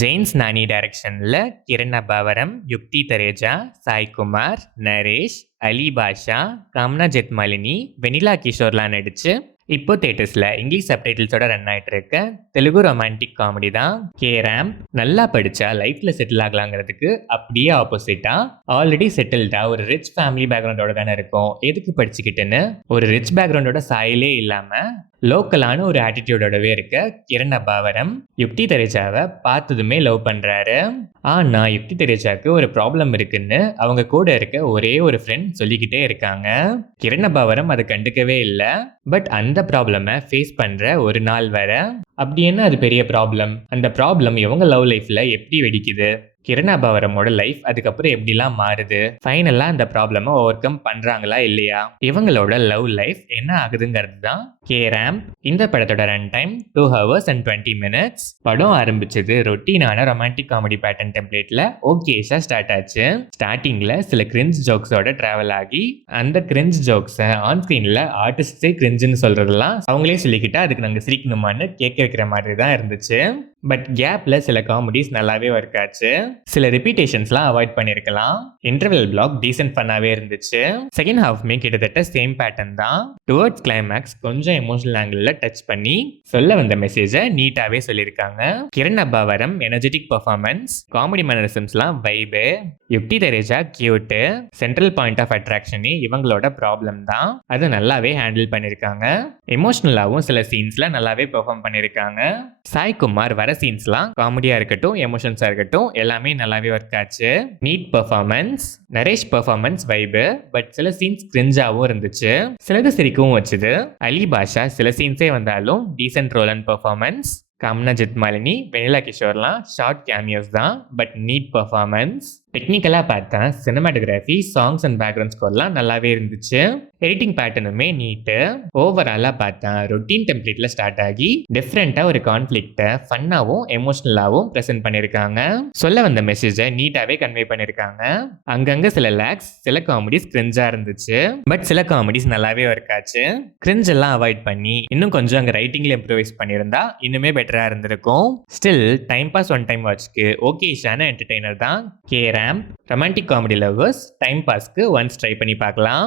Jains நானி டைரக்ஷன்ல கிரண் அபாவரம், யுக்தி தரேஜா, சாய்குமார், நரேஷ், அலி பாஷா, காம்னா ஜெத்மாலினி, வெனிலா கிஷோர்லாம் நடிச்சு இப்போ தேட்டர்ஸ்ல இங்கிலீஷ் சப்டைட்டில்ஸோட ரன் ஆயிட்டு இருக்க தெலுங்கு ரொமான்டிக் காமெடி தான் கேராம்ப். நல்லா படிச்சா லைஃப்ல செட்டில் ஆகலாங்கிறதுக்கு அப்படியே ஆப்போசிட்டா ஆல்ரெடி செட்டில்டா ஒரு ரிச் ஃபேமிலி பேக்ரவுண்டோட தானே இருக்கும். எதுக்கு படிச்சுக்கிட்டுன்னு ஒரு ரிச் பேக்ரவுண்டோட சாயலே இல்லாம லோக்கலான ஒரு ஆட்டிடியூடோடவே இருக்க கிரண் அபாவரம் யுக்தி தரேஜாவை பார்த்ததுமே லவ் பண்றாரு. ஆனா யுக்தி தரேஜாக்கு ஒரு ப்ராப்ளம் இருக்குன்னு அவங்க கூட இருக்க ஒரே ஒரு ஃப்ரெண்ட் சொல்லிக்கிட்டே இருக்காங்க. கிரண் அபாவரம் அதை கண்டுக்கவே இல்லை. பட் அந்த ப்ராப்ளமை ஃபேஸ் பண்ற ஒரு நாள் வர அப்படி என்ன அது பெரிய ப்ராப்ளம், அந்த ப்ராப்ளம் இவங்க லவ் லைஃப்ல எப்படி வெடிக்குது, கிரண் அபாவரமோட லைஃப் அதுக்கப்புறம் எப்படிலாம் மாறுது, ஃபைனலா அந்த ப்ராப்ளமை ஓவர் கம் பண்றாங்களா இல்லையா, இவங்களோட லவ் லைஃப் என்ன ஆகுதுங்கிறது தான் கேராம்ப். இந்த படத்தோட run time 2 hours and 20 minutes. படம் ஆரம்பிச்சது ரொட்டீனான ரொமான்டிக் காமெடி பேட்டர்ன் டெம்ப்ளேட்ல ஓகேஷா ஸ்டார்ட் ஆச்சு. ஸ்டார்டிங்ல சில கிரிஞ்ச் ஜோக்ஸோட டிராவல் ஆகி அந்த கிரிஞ்ச் ஜோக்ஸை ஆன் ஸ்கிரீன்ல ஆர்டிஸ்டே கிரிஞ்சுன்னு சொல்றதெல்லாம் அவங்களே சொல்லிக்கிட்டா அதுக்கு நாங்கள் சிரிக்கணுமான்னு கேட்க வைக்கிற மாதிரி தான் இருந்துச்சு. பட் கேப்ல சில காமெடிஸ் நல்லாவே ஒர்க் ஆச்சு. சில ரிப்பீட்டேஷன்ஸ்லாம் அவாய்ட் பண்ணியிருக்கலாம். இன்டர்வெல் பிளாக் டீசென்ட் பண்ணாவே இருந்துச்சு. செகண்ட் ஹாஃப்மே கிட்டத்தட்ட சேம் பேட்டர்ன் தான். டுவர்ட்ஸ் கிளைமேக்ஸ் கொஞ்சம் எமோஷனல் ஆங்கிள் டச் பண்ணி சொல்ல வந்த மெசேஜை நீட்டாவே சொல்லியிருக்காங்க. Kiran Abbavaram energetic performance, comedy மேனரிசம்ஸ்லாம் vibe, Yukti Thareja cute, central point of அட்ராக்ஷனே இவங்களோட ப்ராப்ளம் தான். அதை நல்லாவே ஹேண்டில் பண்ணியிருக்காங்க. எமோஷனலாகவும் சில சீன்ஸ்ல நல்லாவே பெர்ஃபார்ம் பண்ணியிருக்காங்க. சாய்குமார் வர சீன்ஸ்லாம் காமெடியா இருக்கட்டும், எமோஷன்ஸா இருக்கட்டும், எல்லாமே நல்லாவே ஒர்க் ஆச்சு. Neat performance, Naresh performance vibe, but சில சீன்ஸ் கிரிஞ்சாவும் இருந்துச்சு, சிலது சிரிக்கவும் வச்சுது. அலி பாஷா சில சீன்ஸே வந்தாலும் decent role and performance. Kamna Jethmalani, Vennela கிஷோர்லாம் ஷார்ட் கேமியோஸ் தான், பட் நீட் பெர்ஃபார்மன்ஸ். டெக்னிக்கலாக பார்த்தா சினிமாட்டோகிராஃபி, சாங்ஸ் அண்ட் பேக்ரவுண்ட் ஸ்கோர்லாம் நல்லாவே இருந்துச்சு. எடிட்டிங் பேட்டர்னுமே நீட்டு. ஓவராலாக பார்த்தா ரொட்டீன் டெம்ப்ளேட்ல ஸ்டார்ட் ஆகி டிஃப்ரெண்ட்டாக ஒரு கான்ஃப்ளிக்டை ஃபன்னாகவும் எமோஷ்னலாகவும் ப்ரெசென்ட் பண்ணியிருக்காங்க. சொல்ல வந்த மெசேஜை நீட்டாகவே கன்வே பண்ணியிருக்காங்க. அங்கங்கே சில லேக்ஸ், சில காமெடிஸ் கிரிஞ்சா இருந்துச்சு, பட் சில காமெடிஸ் நல்லாவே ஒர்க் ஆச்சு. கிரிஞ்ச் எல்லாம் அவாய்ட் பண்ணி இன்னும் கொஞ்சம் அங்கே ரைட்டிங்ல இம்ப்ரூவைஸ் பண்ணியிருந்தா இன்னுமே பெட்டராக இருந்திருக்கும். Still time pass one time வாட்ச்க்கு ஓகேஷான என்டர்டெய்னர் தான் K Ramp. Romantic comedy lovers time பாஸ்க்கு ஒன்ஸ் ட்ரை பண்ணி பார்க்கலாம்.